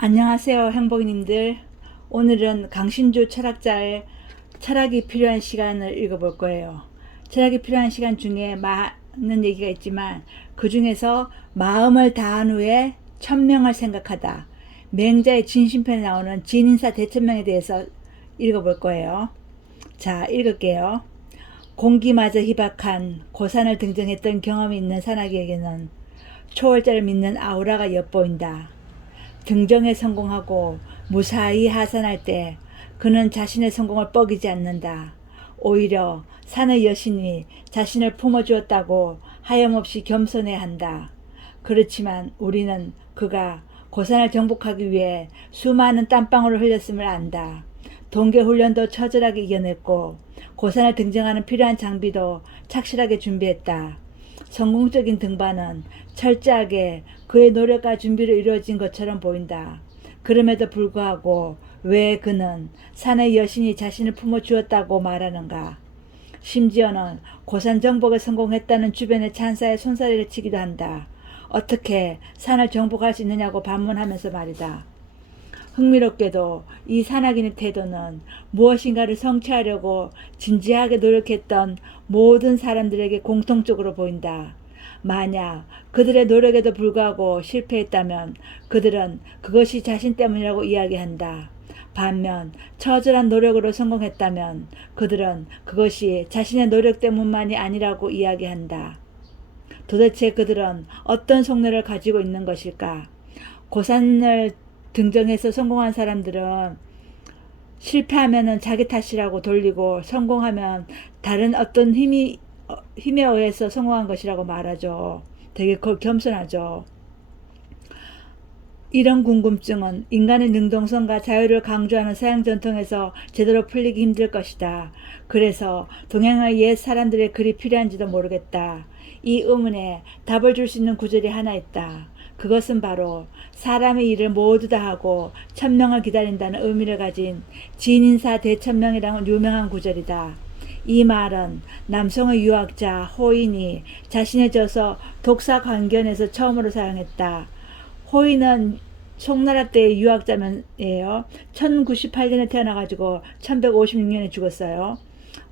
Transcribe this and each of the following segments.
안녕하세요, 행복이님들. 오늘은 강신주 철학자의 철학이 필요한 시간을 읽어볼 거예요. 철학이 필요한 시간 중에 많은 얘기가 있지만 그 중에서 마음을 다한 후에 천명을 생각하다, 맹자의 진심편에 나오는 진인사 대천명에 대해서 읽어볼 거예요. 자, 읽을게요. 공기마저 희박한 고산을 등정했던 경험이 있는 산악에게는 초월자를 믿는 아우라가 엿보인다. 등정에 성공하고 무사히 하산할 때 그는 자신의 성공을 뻐기지 않는다. 오히려 산의 여신이 자신을 품어주었다고 하염없이 겸손해한다. 그렇지만 우리는 그가 고산을 정복하기 위해 수많은 땀방울을 흘렸음을 안다. 동계훈련도 처절하게 이겨냈고 고산을 등정하는 필요한 장비도 착실하게 준비했다. 성공적인 등반은 철저하게 그의 노력과 준비로 이루어진 것처럼 보인다. 그럼에도 불구하고 왜 그는 산의 여신이 자신을 품어주었다고 말하는가? 심지어는 고산 정복에 성공했다는 주변의 찬사에 손사래를 치기도 한다. 어떻게 산을 정복할 수 있느냐고 반문하면서 말이다. 흥미롭게도 이 산악인의 태도는 무엇인가를 성취하려고 진지하게 노력했던 모든 사람들에게 공통적으로 보인다. 만약 그들의 노력에도 불구하고 실패했다면 그들은 그것이 자신 때문이라고 이야기한다. 반면 처절한 노력으로 성공했다면 그들은 그것이 자신의 노력 때문만이 아니라고 이야기한다. 도대체 그들은 어떤 속내를 가지고 있는 것일까? 고산을 등정해서 성공한 사람들은 실패하면은 자기 탓이라고 돌리고 성공하면 다른 어떤 힘에 의해서 성공한 것이라고 말하죠. 되게 겸손하죠. 이런 궁금증은 인간의 능동성과 자유를 강조하는 서양 전통에서 제대로 풀리기 힘들 것이다. 그래서 동양의 옛 사람들의 글이 필요한지도 모르겠다. 이 의문에 답을 줄 수 있는 구절이 하나 있다. 그것은 바로 사람의 일을 모두 다 하고 천명을 기다린다는 의미를 가진 진인사 대천명이라는 유명한 구절이다. 이 말은 남성의 유학자 호인이 자신의 저서 독사관견에서 처음으로 사용했다. 호인은 송나라 때의 유학자면이에요. 1098년에 태어나가지고 1156년에 죽었어요.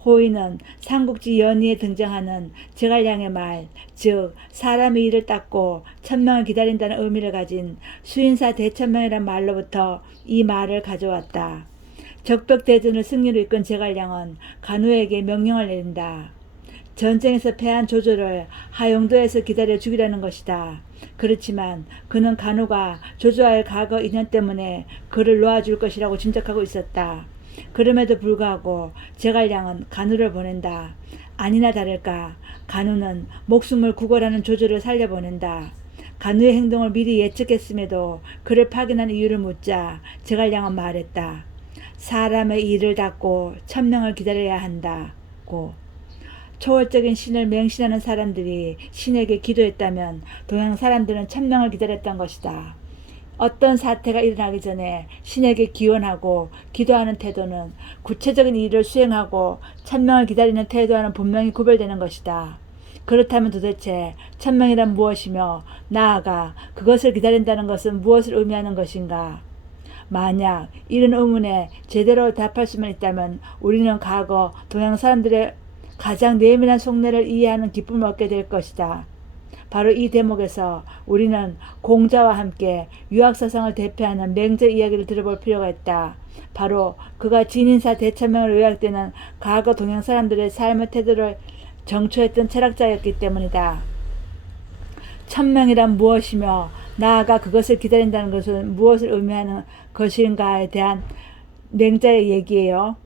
호인은 삼국지 연의에 등장하는 제갈량의 말, 즉 사람의 일을 닦고 천명을 기다린다는 의미를 가진 수인사 대천명이란 말로부터 이 말을 가져왔다. 적벽대전을 승리로 이끈 제갈량은 간우에게 명령을 내린다. 전쟁에서 패한 조조를 하용도에서 기다려 죽이라는 것이다. 그렇지만 그는 간우가 조조와의 과거 인연 때문에 그를 놓아줄 것이라고 짐작하고 있었다. 그럼에도 불구하고 제갈량은 간우를 보낸다. 아니나 다를까 간우는 목숨을 구걸하는 조조를 살려보낸다. 간우의 행동을 미리 예측했음에도 그를 파견한 이유를 묻자 제갈량은 말했다. 사람의 일을 닦고 천명을 기다려야 한다고. 초월적인 신을 맹신하는 사람들이 신에게 기도했다면 동양 사람들은 천명을 기다렸던 것이다. 어떤 사태가 일어나기 전에 신에게 기원하고 기도하는 태도는 구체적인 일을 수행하고 천명을 기다리는 태도와는 분명히 구별되는 것이다. 그렇다면 도대체 천명이란 무엇이며 나아가 그것을 기다린다는 것은 무엇을 의미하는 것인가? 만약 이런 의문에 제대로 답할 수만 있다면 우리는 과거 동양 사람들의 가장 내면한 속내를 이해하는 기쁨을 얻게 될 것이다. 바로 이 대목에서 우리는 공자와 함께 유학사상을 대표하는 맹자 이야기를 들어볼 필요가 있다. 바로 그가 진인사 대천명으로 요약되는 과거 동양 사람들의 삶의 태도를 정초했던 철학자였기 때문이다. 천명이란 무엇이며 나아가 그것을 기다린다는 것은 무엇을 의미하는 것인가에 대한 맹자의 얘기예요.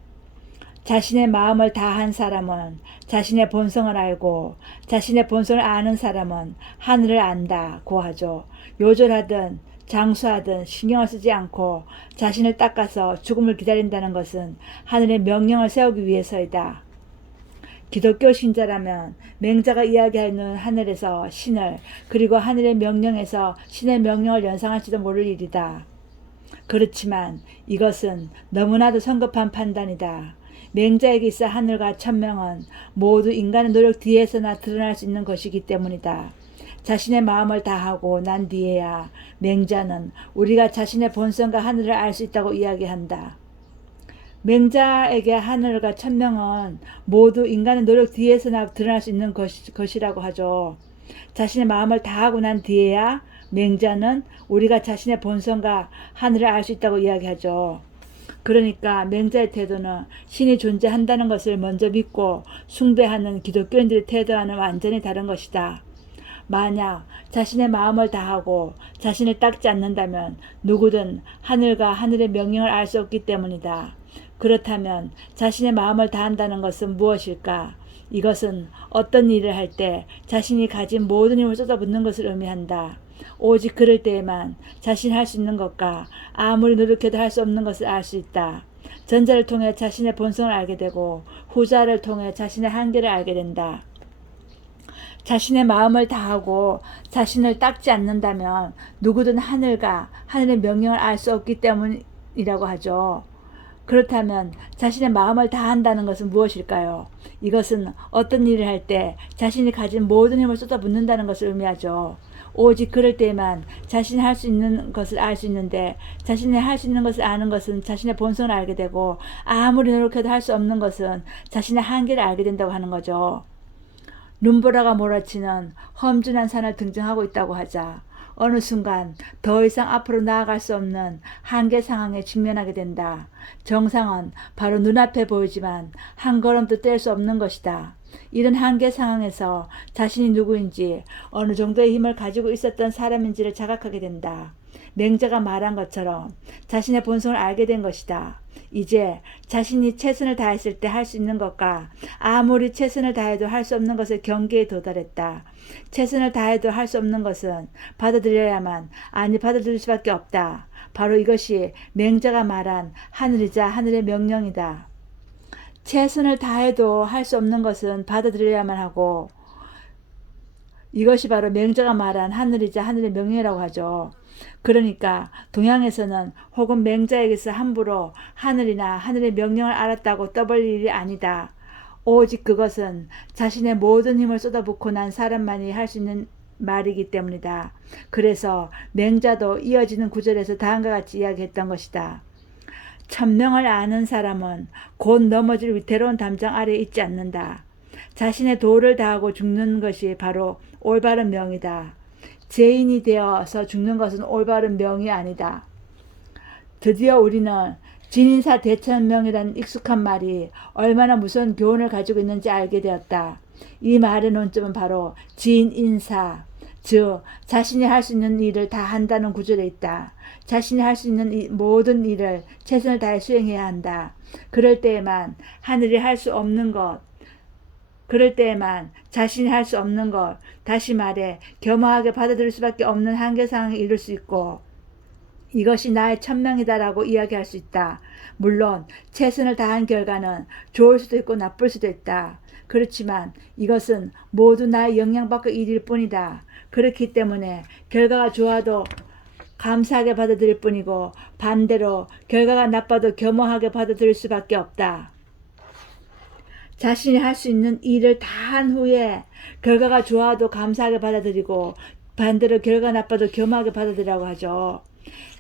자신의 마음을 다한 사람은 자신의 본성을 알고 자신의 본성을 아는 사람은 하늘을 안다고 하죠. 요절하든 장수하든 신경을 쓰지 않고 자신을 닦아서 죽음을 기다린다는 것은 하늘의 명령을 세우기 위해서이다. 기독교 신자라면 맹자가 이야기하는 하늘에서 신을 그리고 하늘의 명령에서 신의 명령을 연상할지도 모를 일이다. 그렇지만 이것은 너무나도 성급한 판단이다. 맹자에게 있어 하늘과 천명은 모두 인간의 노력 뒤에서나 드러날 수 있는 것이기 때문이다. 자신의 마음을 다하고 난 뒤에야 맹자는 우리가 자신의 본성과 하늘을 알 수 있다고 이야기한다. 맹자에게 하늘과 천명은 모두 인간의 노력 뒤에서나 드러날 수 있는 것이라고 하죠. 자신의 마음을 다하고 난 뒤에야 맹자는 우리가 자신의 본성과 하늘을 알 수 있다고 이야기하죠. 그러니까 맹자의 태도는 신이 존재한다는 것을 먼저 믿고 숭배하는 기독교인들의 태도와는 완전히 다른 것이다. 만약 자신의 마음을 다하고 자신을 닦지 않는다면 누구든 하늘과 하늘의 명령을 알 수 없기 때문이다. 그렇다면 자신의 마음을 다한다는 것은 무엇일까? 이것은 어떤 일을 할 때 자신이 가진 모든 힘을 쏟아붓는 것을 의미한다. 오직 그럴 때에만 자신이 할 수 있는 것과 아무리 노력해도 할 수 없는 것을 알 수 있다. 전자를 통해 자신의 본성을 알게 되고 후자를 통해 자신의 한계를 알게 된다. 자신의 마음을 다하고 자신을 닦지 않는다면 누구든 하늘과 하늘의 명령을 알 수 없기 때문이라고 하죠. 그렇다면 자신의 마음을 다한다는 것은 무엇일까요? 이것은 어떤 일을 할 때 자신이 가진 모든 힘을 쏟아붓는다는 것을 의미하죠. 오직 그럴 때만 자신이 할 수 있는 것을 알 수 있는데 자신이 할 수 있는 것을 아는 것은 자신의 본성을 알게 되고 아무리 노력해도 할 수 없는 것은 자신의 한계를 알게 된다고 하는 거죠. 눈보라가 몰아치는 험준한 산을 등정하고 있다고 하자 어느 순간 더 이상 앞으로 나아갈 수 없는 한계 상황에 직면하게 된다. 정상은 바로 눈앞에 보이지만 한 걸음도 뗄 수 없는 것이다. 이런 한계 상황에서 자신이 누구인지 어느 정도의 힘을 가지고 있었던 사람인지를 자각하게 된다. 맹자가 말한 것처럼 자신의 본성을 알게 된 것이다. 이제 자신이 최선을 다했을 때 할 수 있는 것과 아무리 최선을 다해도 할 수 없는 것의 경계에 도달했다. 최선을 다해도 할 수 없는 것은 받아들여야만 아니 받아들일 수밖에 없다. 바로 이것이 맹자가 말한 하늘이자 하늘의 명령이다. 최선을 다해도 할 수 없는 것은 받아들여야만 하고 이것이 바로 맹자가 말한 하늘이자 하늘의 명령이라고 하죠. 그러니까 동양에서는 혹은 맹자에게서 함부로 하늘이나 하늘의 명령을 알았다고 떠벌릴 일이 아니다. 오직 그것은 자신의 모든 힘을 쏟아붓고 난 사람만이 할 수 있는 말이기 때문이다. 그래서 맹자도 이어지는 구절에서 다음과 같이 이야기했던 것이다. 천명을 아는 사람은 곧 넘어질 위태로운 담장 아래에 있지 않는다. 자신의 도를 다하고 죽는 것이 바로 올바른 명이다. 죄인이 되어서 죽는 것은 올바른 명이 아니다. 드디어 우리는 진인사 대천명이라는 익숙한 말이 얼마나 무서운 교훈을 가지고 있는지 알게 되었다. 이 말의 논점은 바로 진인사, 즉 자신이 할 수 있는 일을 다 한다는 구절에 있다. 자신이 할 수 있는 모든 일을 최선을 다해 수행해야 한다. 그럴 때에만 하늘이 할 수 없는 것, 그럴 때에만 자신이 할 수 없는 것, 다시 말해 겸허하게 받아들일 수밖에 없는 한계 상황에 이를 수 있고 이것이 나의 천명이다라고 이야기할 수 있다. 물론 최선을 다한 결과는 좋을 수도 있고 나쁠 수도 있다. 그렇지만 이것은 모두 나의 영향받고 일일 뿐이다. 그렇기 때문에 결과가 좋아도 감사하게 받아들일 뿐이고 반대로 결과가 나빠도 겸허하게 받아들일 수밖에 없다. 자신이 할 수 있는 일을 다 한 후에 결과가 좋아도 감사하게 받아들이고 반대로 결과가 나빠도 겸허하게 받아들이라고 하죠.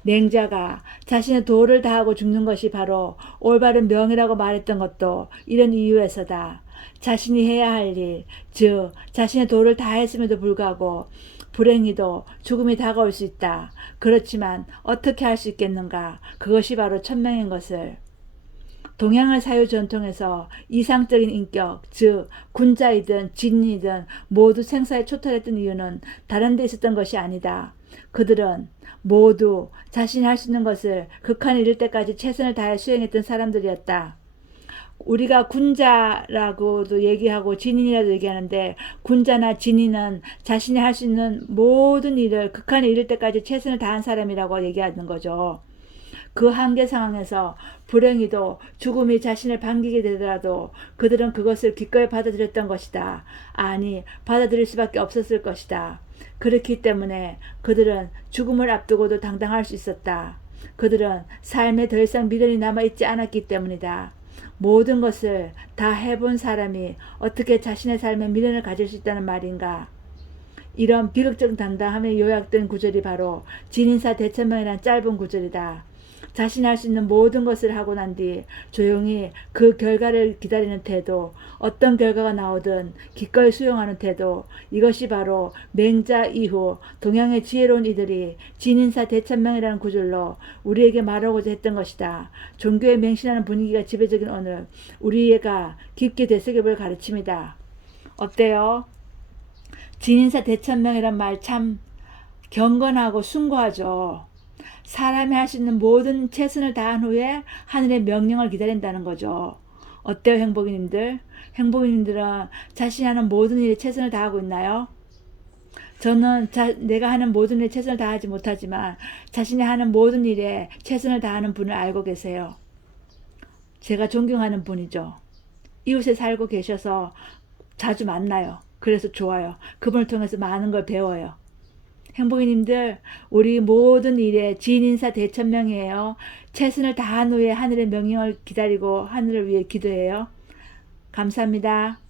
맹자가 자신의 도를 다하고 죽는 것이 바로 올바른 명이라고 말했던 것도 이런 이유에서다. 자신이 해야 할 일, 즉 자신의 도를 다했음에도 불구하고 불행히도 죽음이 다가올 수 있다. 그렇지만 어떻게 할 수 있겠는가? 그것이 바로 천명인 것을. 동양의 사유 전통에서 이상적인 인격, 즉 군자이든 진이든 모두 생사에 초탈했던 이유는 다른 데 있었던 것이 아니다. 그들은 모두 자신이 할 수 있는 것을 극한에 이를 때까지 최선을 다해 수행했던 사람들이었다. 우리가 군자라고도 얘기하고 진인이라도 얘기하는데 군자나 진인은 자신이 할 수 있는 모든 일을 극한에 이를 때까지 최선을 다한 사람이라고 얘기하는 거죠. 그 한계 상황에서 불행히도 죽음이 자신을 반기게 되더라도 그들은 그것을 기꺼이 받아들였던 것이다. 아니, 받아들일 수밖에 없었을 것이다. 그렇기 때문에 그들은 죽음을 앞두고도 당당할 수 있었다. 그들은 삶에 더 이상 미련이 남아있지 않았기 때문이다. 모든 것을 다 해본 사람이 어떻게 자신의 삶에 미련을 가질 수 있다는 말인가? 이런 비극적 담담함에 요약된 구절이 바로 진인사 대천명이란 짧은 구절이다. 자신이 할 수 있는 모든 것을 하고 난 뒤 조용히 그 결과를 기다리는 태도, 어떤 결과가 나오든 기꺼이 수용하는 태도, 이것이 바로 맹자 이후 동양의 지혜로운 이들이 진인사 대천명이라는 구절로 우리에게 말하고자 했던 것이다. 종교에 맹신하는 분위기가 지배적인 오늘 우리가 깊게 되새겨볼 가르침이다. 어때요? 진인사 대천명이란 말 참 경건하고 숭고하죠. 사람이 할 수 있는 모든 최선을 다한 후에 하늘의 명령을 기다린다는 거죠. 어때요, 행복이님들? 행복이님들은 자신이 하는 모든 일에 최선을 다하고 있나요? 저는 내가 하는 모든 일에 최선을 다하지 못하지만 자신이 하는 모든 일에 최선을 다하는 분을 알고 계세요. 제가 존경하는 분이죠. 이웃에 살고 계셔서 자주 만나요. 그래서 좋아요. 그분을 통해서 많은 걸 배워요. 행복이님들, 우리 모든 일에 진인사 대천명이에요. 최선을 다한 후에 하늘의 명령을 기다리고 하늘을 위해 기도해요. 감사합니다.